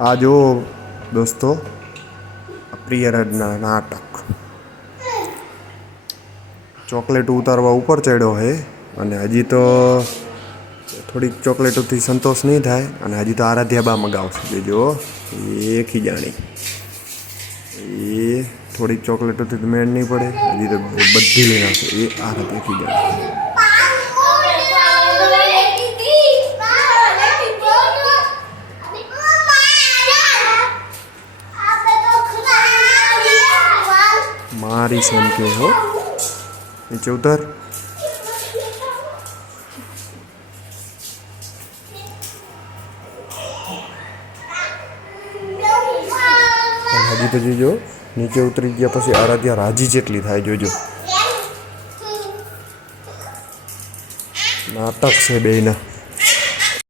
આ જો દોસ્તો પ્રિયરાજના નાટક ચોકલેટ ઉતારવા ઉપર ચડ્યો હે અને હજી તો થોડીક ચોકલેટોથી સંતોષ નહીં થાય અને હજી તો આરાધ્યા બા મગાવશે જો એ ખીજાણી એ થોડીક ચોકલેટોથી મેળ નહીં પડે હજી તો બધી લઈને આવશે એ આરાધ્યા ખીજાણી મારી સેમ કે હો નીચે ઉતર હજી તો જોજો નીચે ઉતરી ગયા પછી આરાધ્યા રાજી જેટલી થાય જોજો નાટક છે બેયના